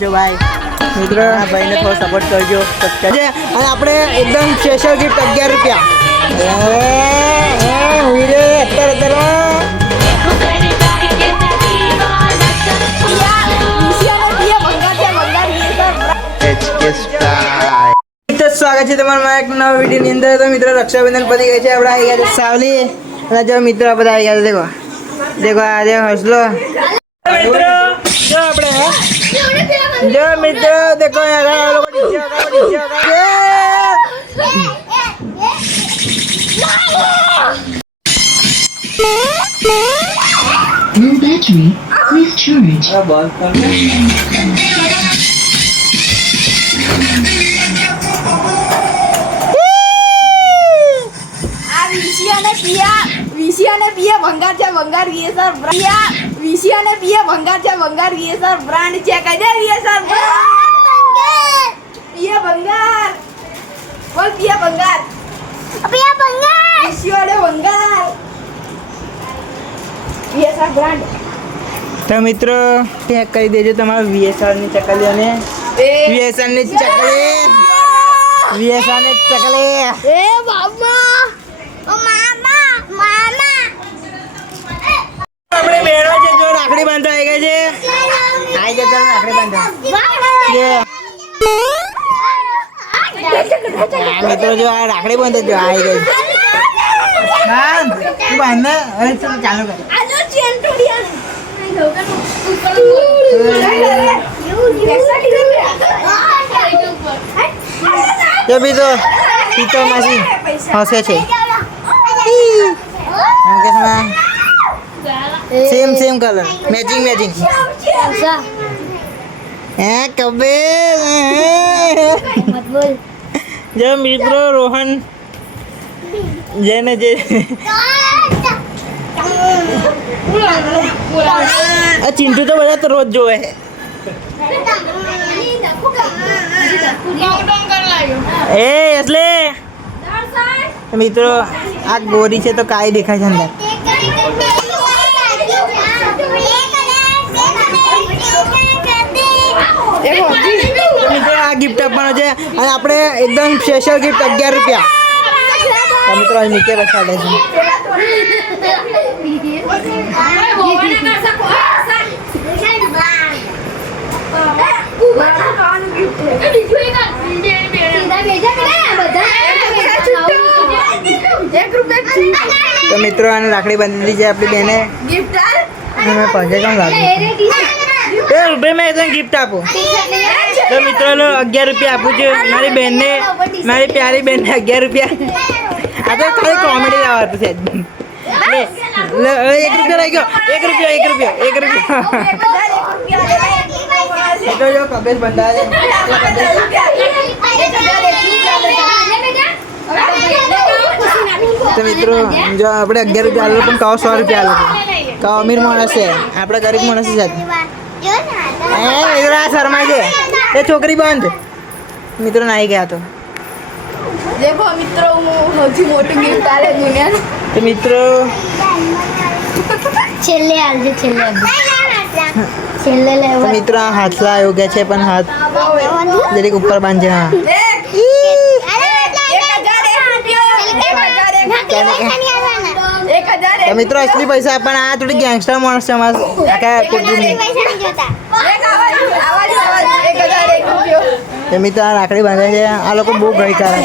જો ભાઈ મિત્રો ભાઈને થોડો સપોર્ટ કરજો અને આપણે એકદમ સ્પેશિયલ ગિફ્ટ 11 રૂપિયા સ્વાગત છે તમારા એક નવા વિડીયો ની અંદર। તો મિત્રો રક્ષાબંધન પતી ગઈ છે, આપણે આવી ગયા છે સાવલી અને જો મિત્રો બધા આવી ગયા છે। દેખો દેખો આ જે હસલો મિત્રો જો આપણે જો મિત્રો દેખો યાર લોકો Your battery, please charge. ભંગાર છે ભંગાર વીએસઆર વિશિયાને પીએ ભંગાર છે ભંગાર વીએસઆર બ્રાન્ડ છે કઈ દે વીએસઆર પીએ ભંગાર બોલ પીએ ભંગાર વિશિયાને ભંગાર વીએસઆર બ્રાન્ડ। તો મિત્રો ટેગ કરી દેજો તમારા વીએસઆર ની ચકલીઓને વીએસઆર ની ચકલી વીએસઆર ની ચકલી એ બાબા ઓ મામા મામા આપણે બેડો છે જો રાખડી બાંધવા આવી ગઈ છે આઈ ગયા ચાલ રાખડી બાંધવા મિત્રો જો આ રાખડી બાંધે જો આવી ગઈ બાંધ તું બાંધ ને હવે ચાલુ કર આજો ચેન તોડિયા તો બીજો પીતો માસી હસે છે same same colour matching matching है कबे जो मित्रों रोहन जेने जे चिंटू तो बजा तो रोज जो है ए असले मित्रों आ गोरी से तो काई देखा है अंदर મિત્રો આ ગિફ્ટ આપવાનો છે અને આપણે એકદમ સ્પેશિયલ ગિફ્ટ 11 રૂપિયા તો મિત્રો અહીં નીચે બસાડે છે તો મિત્રો આને રાખડી બાંધી દીધી છે આપણી બેને મેં પગે કેમ લાગે એ ઉભે મેં તને ગિફ્ટ આપું તો મિત્રો 11 રૂપિયા આપું છું મારી બહેનને મારી પ્યારી બહેનને 11 રૂપિયા આ તો ખાલી કોમેડી આવતું છે લે 1 રૂપિયા રહી ગયો 1 રૂપિયા તો જો કબેજ બંધા છે તો મિત્રો જો આપણે 11 રૂપિયા આલો પણ કાવ 100 રૂપિયા આલો કાવ અમીર માણસ છે આપણે ગરીબ માણસ છે શર્મા છે એ છોકરી બંધ મિત્રો નાઈ ગયા તો देखो मित्रों સૌથી મોટી ગિફ્ટ આલે દુનિયાની તો મિત્રો છેલ્લે આલજે છેલ્લે લે તો મિત્રો આ હાથલા આવ્યો ગયા છે પણ હાથ જરીક ઉપર બાંધજે હા તો મિત્રો અસલી પૈસા પણ આ થોડી ગેંગસ્ટર માણસ છે અમારા આખા કુટુંબની તો મિત્રો આ રાખડી બાંધે છે આ લોકો બહુ ગઈ કરે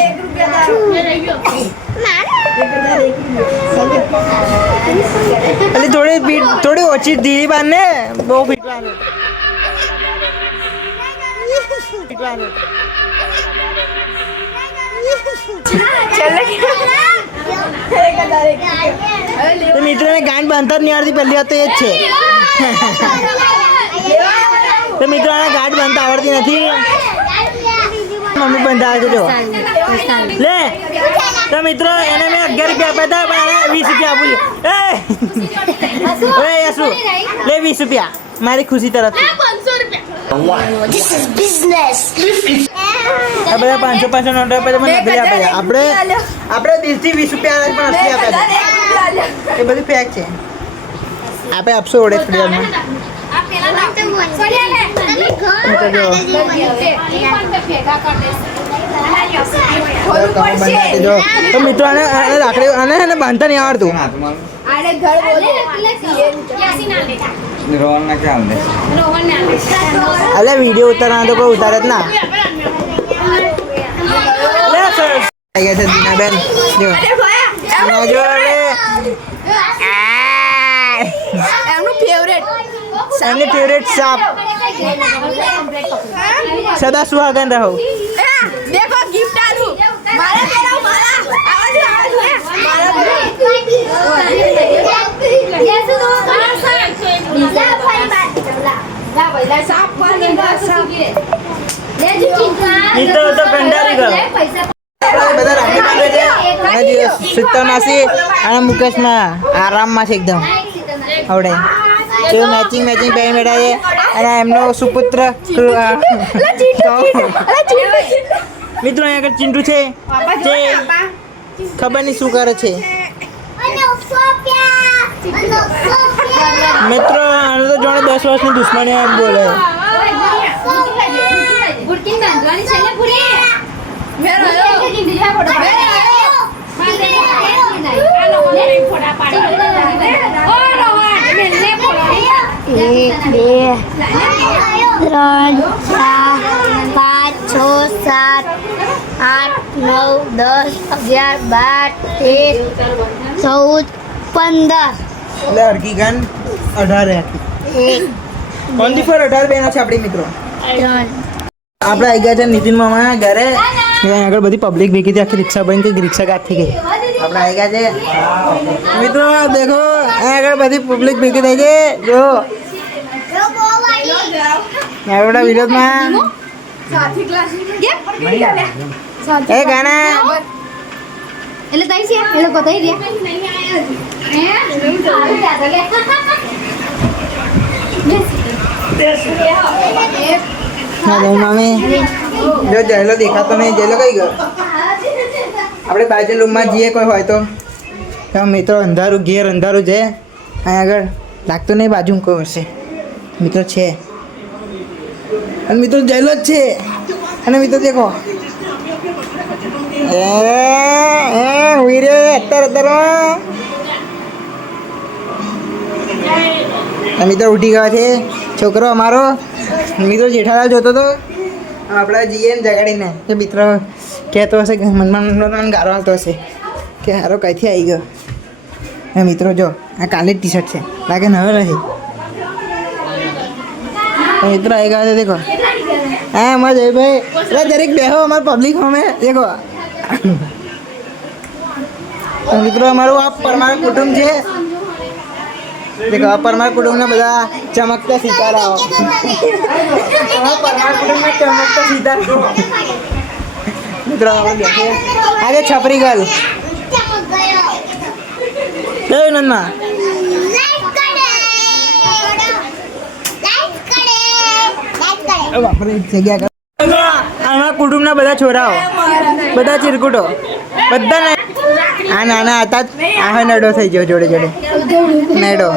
એટલે થોડી ઓછી ધીરી બાંધને બહુ પીટવાનું તો મિત્રોને ગાંઠ બાંધતા જ નહીં આવડતી પહેલી વાત તો એ જ છે તો મિત્રો આને ગાંઠ બાંધતા આવડતી નથી મમ્મી બંધાવે છે જો લે તો મિત્રો એને મેં 11 રૂપિયા આપ્યા હતા પણ એને 20 રૂપિયા આપું છું એ યસુ લે 20 રૂપિયા મારી ખુશી તરફથી This is business. આ બધા 500 નોટ આપે મને નકલી આપે આપણે દિલથી 20 રૂપિયા પણ અસલી આપે એ બધું ફેક છે આપણે આપશો ઓડે ફ્રીમાં આ પેલા તો જો ખોલવું પડશે. જો તો મિત્રો આને રાખડી આને બાંધતા નહીં આવડતું. આને ઘર બોલો. અલે વિડીયો ઉતારવાનો તો કોઈ ઉતારે જ ના. લે સર આવી ગયા છે દીનાબેન. જો અરે ભાઈ, ના જો હવે એમનું ફેવરેટ. એમની ફેવરેટ સાપ સદા સુહાગન રહો. देखो गिफ्ट आलू मारा तेरा मारा आवाज मारा साफ पानी મિત્રો તો કંડારી ગયો. બધા રાખડી બાંધે છે અને જે સુતા માસી અને મુકેશમાં આરામમાં છે એકદમ આવડે જો મેચિંગ પહેરી બેઠા છે અને એમનો સુપુત્ર મિત્રો અહીંયા આગળ ચિંટુ છે જે ખબર નહીં શું કરે છે. મિત્રો આને તો જોડે 10 વર્ષની દુશ્મની એમ બોલે. એક બે 3 4 5 6 7 8 9 10 11 12 13 14 15 એટલે હરકી ગન 18 હતી. એક કોણ દી ફોર 18 બહેનો છે આપણી મિત્રો. 3 આપણે આવી ગયા છે નીતિન મામાના ઘરે. અહીંયા આગળ બધી પબ્લિક ભેગી હતી આખી રિક્ષા બની હતી રિક્ષા ગાત થઈ ગઈ. આપણે આવી ગયા છે મિત્રો દેખો અહીંયા આગળ બધી પબ્લિક ભેગી થઈ છે. જો આપણા વિરોધમાં साथी क्लास એ ગાના એટલે તઈ છે એ લોકો તઈ હા જય મામી. જો જયલો દેખાતો નહીં. જયલો કઈ ગયો? આપણે બાજુ રૂમમાં જઈએ કોઈ હોય તો. મિત્રો અંધારું ઘેર અંધારું છે અહીંયા આગળ લાગતું નહીં બાજુ કોઈ હશે. મિત્રો છે અને મિત્રો જયલો જ છે. અને મિત્રો દેખો હુઈ રે અત્યારે મિત્રો ઉઠી ગયા છે છોકરો અમારો. મિત્રો જેઠાલાલ જોતો તો આપણે જઈએ ને જગાડીને કે મિત્ર કહેતો હશે કે મનમાં ગારો આવતો હશે કે હારો કઈથી આવી ગયો. એ મિત્રો જો આ કાલે જ ટી શર્ટ છે લાગે નવે નથી. મિત્રો આવી ગયા છે દેખો. હા અમારે જયભાઈ એટલે દરેક બેહો અમારે પબ્લિક અમે દેખો. મિત્રો અમારું આ પરમાર કુટુંબ છે. દેખો આ પરમાર કુટુંબના બધા ચમકતા સિતારાઓ. પરમાર કુટુંબના ચમકતા સિતારાઓ. મિત્રો આપણે બેસીએ. આજે છપરી ગર્લ કયું નંદમાં જગ્યા આના કુટુંબના બધા છોરાઓ બધા ચિરકુટો બધા આ નાના હતા જ આ નડો થઈ ગયો જોડે જોડે નડો.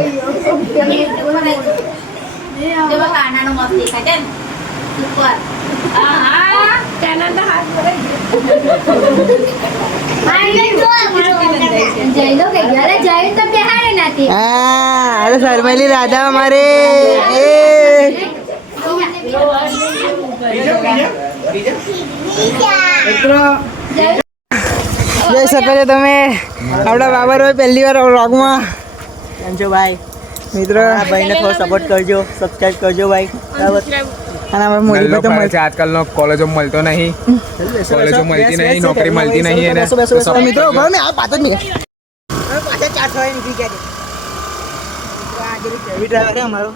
હા અરે શર્મેલી રાધા અમારે એ મિત્રો જોઈ શકો છો તમે આપણા બાબરભાઈ પહેલી વાર વ્લોગમાં. કેમ છો ભાઈ? મિત્રો ભાઈને થોડો સપોર્ટ કરજો, સબસ્ક્રાઇબ કરજો ભાઈ. બરાબર. અને હવે મોદી તો મળે છે આજકાલનો કોલેજો મળતો નહીં, કોલેજો મળતી નહીં, નોકરી મળતી નહીં એને. મિત્રો ઉભા મેં આ પાછો જ નહીં પાછા 4 થવા નીકળી ગયા છે. ડ્રાઈવર છે અમારો.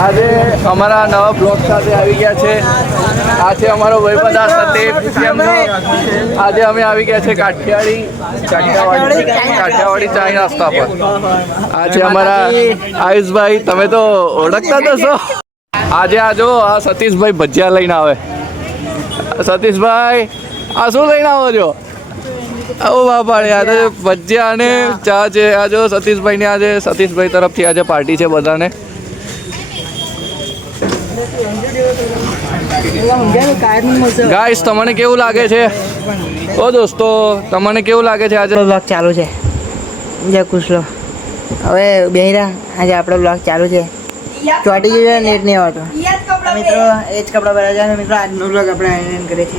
આજે અમારા નવા બ્લોગ સાથે આવી ગયા છે. આ છે અમારો વૈભવદાસ સતીફ. કેમ છો? આજે અમે આવી ગયા છે કાઠિયાવાડી ચાય નાસ્તા પર. આ છે અમારા આયુષભાઈ. તમે તો ઓળખતા જ હશો. આજે આ જો આ સતીશભાઈ ભજીયા લઈને આવે. સતીશભાઈ આ શું લઈને આવો છો? ઓ બાપા આ તો ભજીયા અને ચા છે. આ જો સતીશભાઈને આજે સતીશભાઈ તરફથી આજે પાર્ટી છે બધાને. ગાઈસ તમને કેવું લાગે છે ઓ દોસ્તો તમને કેવું લાગે છે આજે બ્લોગ ચાલુ છે જય કુશલો હવે બેહીરા આજે આપણો બ્લોગ ચાલુ છે ચોટી ગયું છે નેટ નહીં આવતો મિત્રો એ જ કપડાં પહેર્યા છે મિત્રો આજનો બ્લોગ આપણે આયરન કરે છે